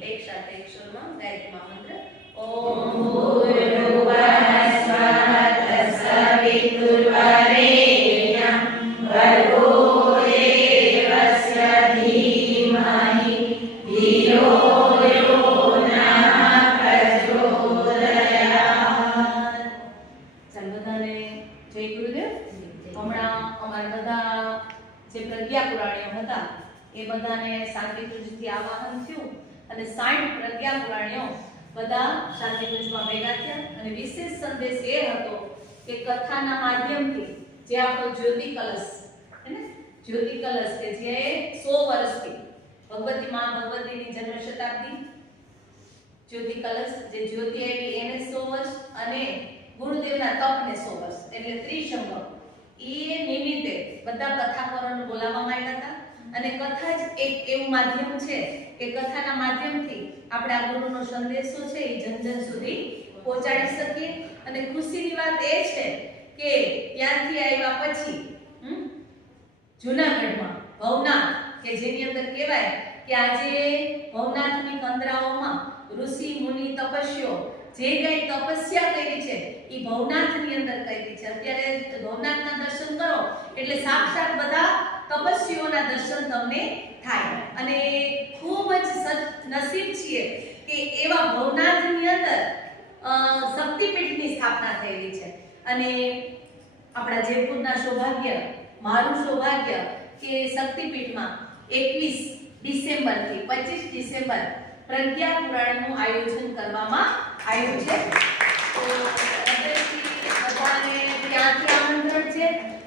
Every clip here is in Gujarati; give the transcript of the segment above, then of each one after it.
એક સાથે એક સુરમાં ગાયત્રી મહામંત્ર ઓમ ચાલો બધાને જય ગુરુદેવ હમણાં અમારા બધા જે પ્રજ્ઞા પુરાણીઓ હતા એ બધાને શાંતિકુંજથી આવાહન થયું. અને 60 પ્રજ્ઞા બધા શાંતિકુંજમાં ભેગા થયા અને વિશેષ સંદેશ એ હતો કે કથાના માધ્યમથી જે આપણો જ્યોતિ કલશ ને? જ્યોતિ કલશ કે જે સો વર્ષથી ભગવતી માં ભગવતીની જન્મ શતાબ્દી જ્યોતિ કલશ જે જ્યોતિ આવી એને સો વર્ષ અને ગુરુદેવના તપને સો વર્ષ, એટલે ત્રિશંભ એ નિમિત્તે બધા કથાકરોને બોલાવવામાં આવ્યા હતા. અને કથા જ એક એવું માધ્યમ છે કે કથાના માધ્યમથી આપણે આ ગુરુનો સંદેશો છે એ જન જન સુધી પહોંચાડી શકીએ. અને ખુશીની વાત એ છે કે ત્યાંથી આવ્યા પછી જૂનાગઢમાં ભવનાથ, કે જેની અંદર કહેવાય કે આજે ભવનાથની કંદરાઓમાં ઋષિ, મુનિ, તપસ્યો જે કઈ તપસ્યા કરી છે, એ ભવનાથની અંદર કરી છે. અત્યારે ભવનાથના દર્શન કરો, એટલે સાક્ષાત બધા તપસ્વીઓના દર્શન તમને થાય. અને ખૂબ જ નસીબ છીએ કે એવા ભવનાથની અંદર શક્તિપીઠની સ્થાપના થયેલી છે. અને આપણા જયપુરના સૌભાગ્ય, મારું સૌભાગ્ય કે શક્તિપીઠમાં એકવીસ ડિસેમ્બરથી પચીસ ડિસેમ્બર પ્રજ્ઞા પુરાણનું આયોજન કરવામાં આવ્યું છે. તો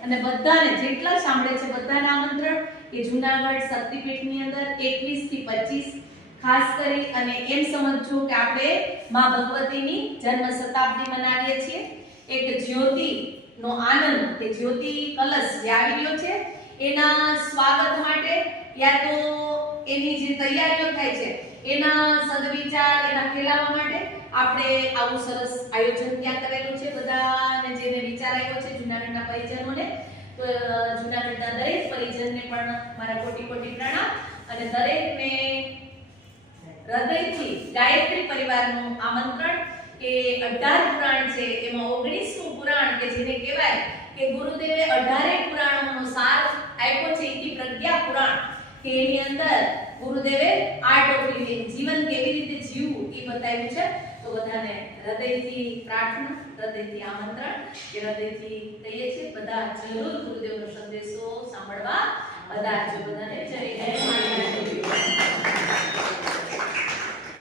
અને બધાને જેટલા સાંભળે છે બધાને આમંત્રણ કે જુનાગઢ શક્તિપીઠની અંદર 21 થી 25 ખાસ કરી અને એમ સમજજો કે આપણે માં ભગવતીની જન્મ શતાબ્દી મનાવીએ છીએ. એક જ્યોતિ નો આનંદ કે જ્યોતિ કલશ જે આવી રહ્યો છે, એના સ્વાગત માટે યા તો એની જે તૈયારીઓ થાય છે, એના સદવિચાર એના ફેલાવવા માટે આપણે આવું સરસ આયોજન ત્યાં કરેલું છે. બધાને જેને વિચાર આવ્યો છે જુનાગઢના પરિજનોને તો જૂનાગઢના દરેક પરિજનને પણ મારા કોટી કોટી પ્રણામ. અને દરેકને હૃદયથી, ગાયત્રી પરિવારનું આમંત્રણ કે અઢાર પુરાણ છે, એમાં ઓગણીસમું પુરાણ કે જેને કહેવાય કે ગુરુદેવે અઢારે પુરાણોનો સાર આપ્યો છે એ પ્રજ્ઞા પુરાણ. કે એની અંદર ગુરુદેવે ઓફ લિવિંગ જીવન કેવી રીતે જીવવું? એ બતાવ્યું છે, તો બધાને હૃદયથી પ્રાર્થના, હૃદયથી આમંત્રણ કે હૃદયથી કહીએ છીએ, બધા જરૂર ગુરુદેવનો સંદેશો સાંભળવા બધા જો બધાને.